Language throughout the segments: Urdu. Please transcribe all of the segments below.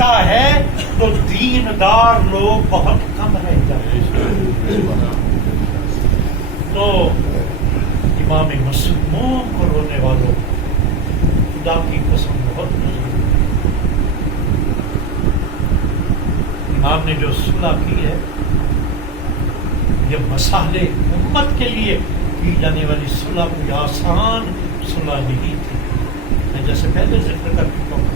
آتا ہے تو دیندار لوگ بہت کم رہ جاتے ہیں. تو امام مسموم کو رونے والوں خدا کی قسم بہت نہیں. امام نے جو صلح کی ہے یہ مصالح امت کے لیے کی جانے والی صلح کوئی آسان صلح نہیں تھی. میں جیسے پہلے ذکر کر چکا ہوں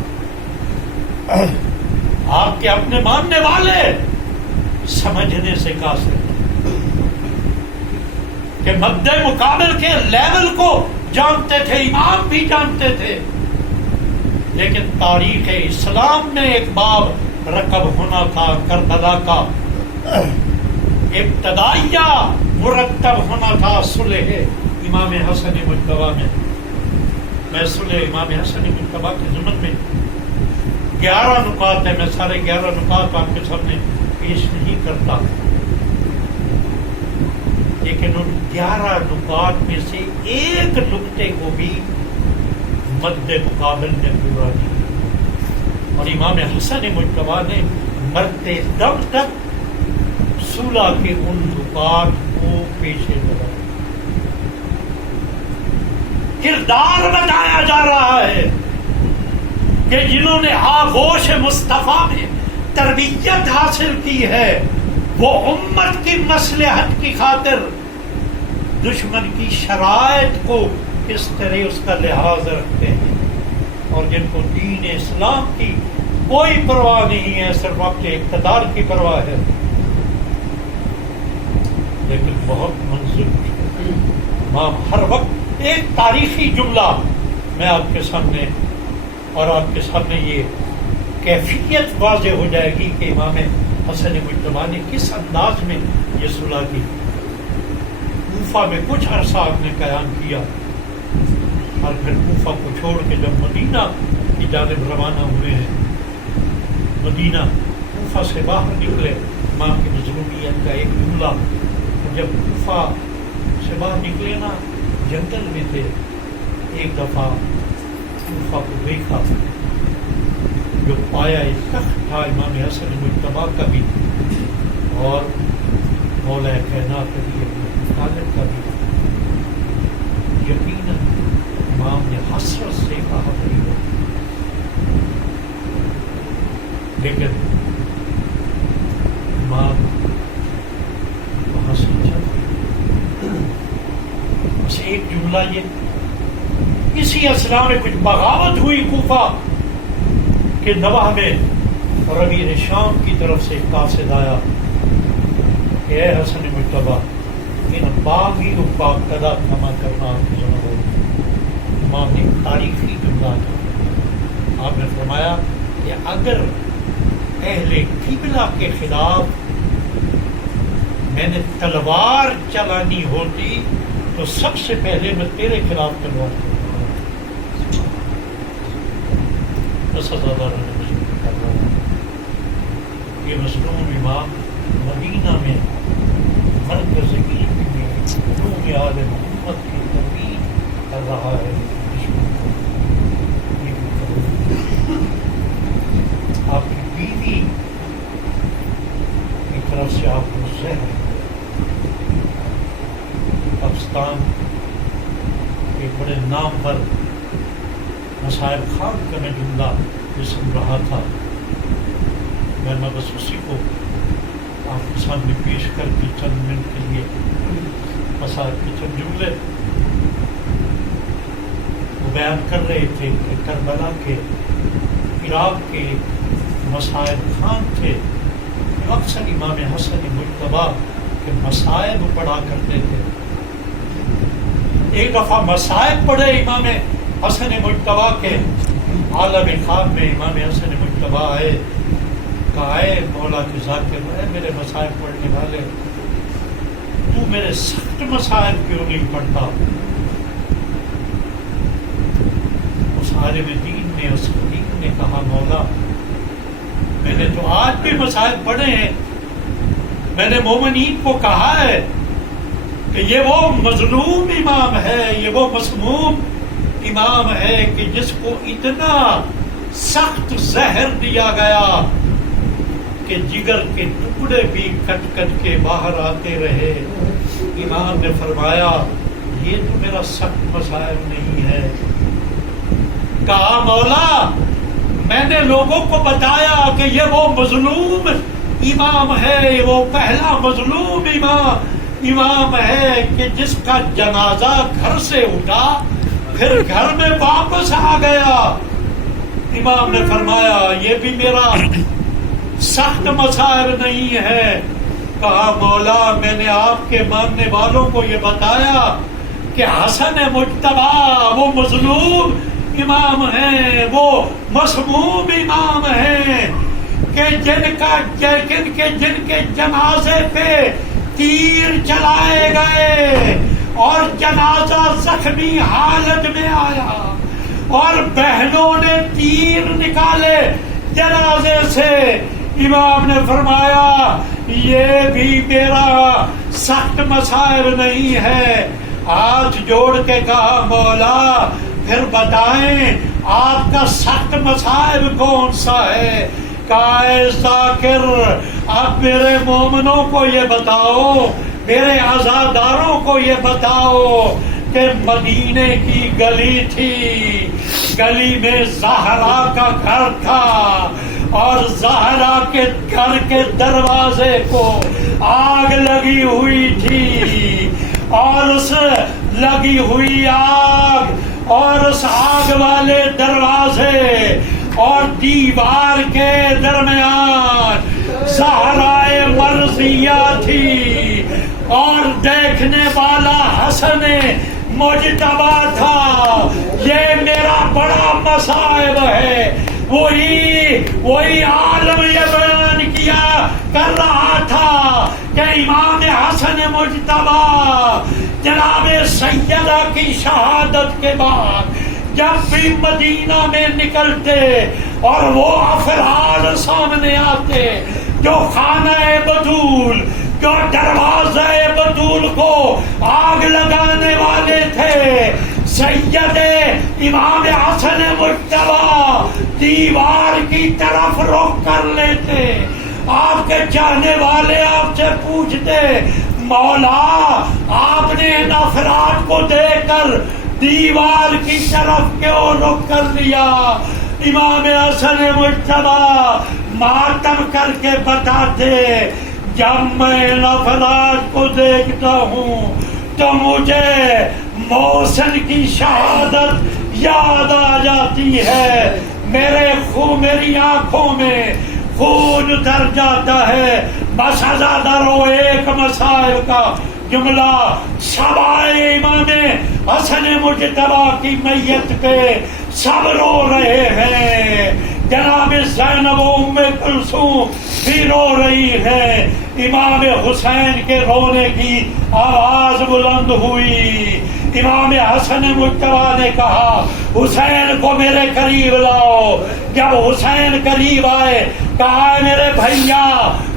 آپ کے اپنے ماننے والے سمجھنے سے قاصر کہ مد مقابل کے لیول کو جانتے تھے، امام بھی جانتے تھے، لیکن تاریخ اسلام میں ایک باب رقب ہونا تھا. کربلا کا ابتدائیہ مرتب ہونا تھا صلح امام حسن مجتبی میں. میں صلح امام حسن مجتبی کے ضمن میں 11 نکات ہیں. میں سارے 11 نکات آپ کے سامنے پیش نہیں کرتا، لیکن ان 11 نکات میں سے ایک نکتے کو بھی مد مقابل نے پورا نہیں. اور امام حسن مجتبی نے مرتے دم تک صلح کے ان نکات کو پیش لگا. کردار بتایا جا رہا ہے کہ جنہوں نے آغوش مصطفیٰ میں تربیت حاصل کی ہے وہ امت کی مصلحت کی خاطر دشمن کی شرائط کو کس طرح اس کا لحاظ رکھتے ہیں، اور جن کو دین اسلام کی کوئی پرواہ نہیں ہے، صرف اپنے اقتدار کی پرواہ ہے. لیکن بہت منظور امام ہر وقت ایک تاریخی جملہ میں آپ کے سامنے اور آپ کے سامنے یہ کیفیت واضح ہو جائے گی کہ امام حسن مجتبی نے کس انداز میں یہ صلح کی. کوفہ میں کچھ عرصہ آپ نے قیام کیا اور پھر کوفہ کو چھوڑ کے جب مدینہ کی جانب روانہ ہوئے ہیں، مدینہ کوفہ سے باہر نکلے، امام کی مظلومیت کا ایک جملہ، جب کوفہ سے باہر نکلے نا جنگل میں تھے، ایک دفعہ کوفہ کو دیکھا، جو پایا تخت تھا امام حسن مجتبی کا بھی اور مولا کائنات علی ابن طالب کا بھی. یقیناً امام نے حسرت سے کہا بھائی ہو، لیکن امام وہاں سے چل بس ایک جملہ یہ، اسی اسلام میں کچھ بغاوت ہوئی کوفہ کہ نواح میں اور امیر شام کی طرف سے قاصد آیا کہ اے حسن مجتبی ان باغیوں کا قضا کما کرنا آپ کی ذمہ ہوگی. امام نے تاریخی جملہ تھا. آپ نے فرمایا کہ اگر اہل قبلہ کے خلاف میں نے تلوار چلانی ہوتی تو سب سے پہلے میں تیرے خلاف تلوار چلاتا. یہ مظلوم امام مدینہ میں مرکز علم میں علوم آل محمد کی ترویج کر رہا ہے. آپ کی بیوی کی طرف سے آپ کو زہر، پاکستان کے بڑے نام پر مصائب خان کا میں جملہ یہ سن رہا تھا. میں بس اسی کو آپ کے سامنے پیش کر کے چند منٹ کے لیے مصائب کے چند جملے وہ بیان کر رہے تھے کہ کربلا کے عراق کے مصائب خان تھے، اکثر امام حسن مجتبی کے مصائب پڑھا کرتے تھے. ایک دفعہ مصائب پڑھے امام حسن مجتبی کے عالم خواب میں. امام حسن مجتبی آئے، کہا اے مولا کے ذاکر، اے میرے مصائب پڑھنے والے، تو میرے سخت مصائب کیوں نہیں پڑھتا؟ اس عالم دین نے، اس خطیب نے کہا مولا میں نے تو آج بھی مصائب پڑھے ہیں. میں نے مومنین کو کہا ہے کہ یہ وہ مظلوم امام ہے، یہ وہ مسموم امام ہے کہ جس کو اتنا سخت زہر دیا گیا کہ جگر کے ٹکڑے بھی کٹ کٹ کے باہر آتے رہے۔ امام نے فرمایا یہ تو میرا سخت مصائب نہیں ہے۔ کہا مولا میں نے لوگوں کو بتایا کہ یہ وہ مظلوم امام ہے، وہ پہلا مظلوم امام ہے کہ جس کا جنازہ گھر سے اٹھا پھر گھر میں واپس آ گیا۔ امام نے فرمایا یہ بھی میرا سخت مصائب نہیں ہے۔ کہا مولا میں نے آپ کے ماننے والوں کو یہ بتایا کہ حسن مجتبی وہ مظلوم امام ہیں، وہ مسموم امام ہیں کہ جن کے جنازے پہ تیر چلائے گئے اور جنازہ زخمی حالت میں آیا اور بہنوں نے تیر نکالے جنازے سے۔ امام نے فرمایا یہ بھی میرا سخت مصائب نہیں ہے۔ ہاتھ جوڑ کے کہا مولا پھر بتائیں آپ کا سخت مصائب کون سا ہے؟ کہا اے ذاکر اب میرے مومنوں کو یہ بتاؤ، میرے عزاداروں کو یہ بتاؤ کہ مدینے کی گلی تھی، گلی میں زہرا کا گھر تھا اور زہرا کے گھر کے دروازے کو آگ لگی ہوئی تھی اور اس لگی ہوئی آگ اور اس آگ والے دروازے اور دیوار کے درمیان زہرائے مرضیہ تھی اور دیکھنے والا حسن مجتبی تھا۔ یہ میرا بڑا مصائب ہے۔ وہی عالم یہ بیان کیا کر رہا تھا کہ امام حسن مجتبی جناب سیدہ کی شہادت کے بعد جب بھی مدینہ میں نکلتے اور وہ افراد سامنے آتے جو خانہ بطول، جو دروازہ بطول کو آگ لگانے والے تھے، سید امام حسن مجتبی دیوار کی طرف رخ کر لیتے۔ آپ کے چاہنے والے آپ سے پوچھتے مولا آپ نے ان افراد کو دیکھ کر دیوار کی طرف کیوں رخ کر لیا؟ امام حسن مجتبی ماتم کر کے بتاتے جب میں ان افراد کو دیکھتا ہوں تو مجھے محسن کی شہادت یاد آ جاتی ہے، میری آنکھوں میں خون اتر جاتا ہے۔ بس ازادارو ایک مصائب کا جملہ سوائے امام حسن مجتبی کی میت پہ سب رو رہے ہیں۔ جناب زینب و ام کلثوم بھی رو رہی ہے۔ امام حسین کے رونے کی آواز بلند ہوئی۔ امام حسن مجتبی نے کہا حسین کو میرے قریب لاؤ۔ جب حسین قریب آئے کہا میرے بھیا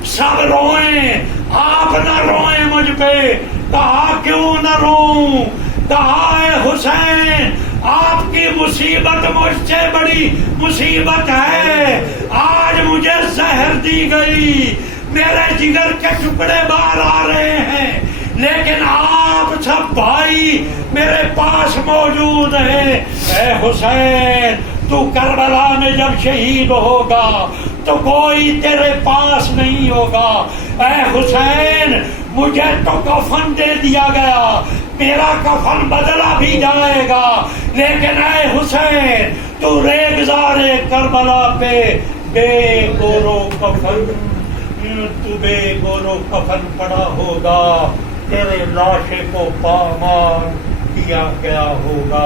سب روئیں، آپ نہ روئیں مجھ پہ۔ کہا کیوں نہ روؤں؟ کہا اے حسین آپ کی مصیبت مجھ سے بڑی مصیبت ہے۔ آج مجھے زہر دی گئی، میرے جگر کے ٹکڑے باہر آ رہے ہیں، لیکن آپ سب بھائی میرے پاس موجود ہیں۔ اے حسین تو کربلا میں جب شہید ہوگا تو کوئی تیرے پاس نہیں ہوگا۔ اے حسین مجھے تو کفن دے دیا گیا، میرا کفن بدلا بھی جائے گا، لیکن اے حسین تو ریگزار کربلا پہ بے گورو کفن پڑا ہوگا، تیرے لاشے کو پامال کیا گیا ہوگا۔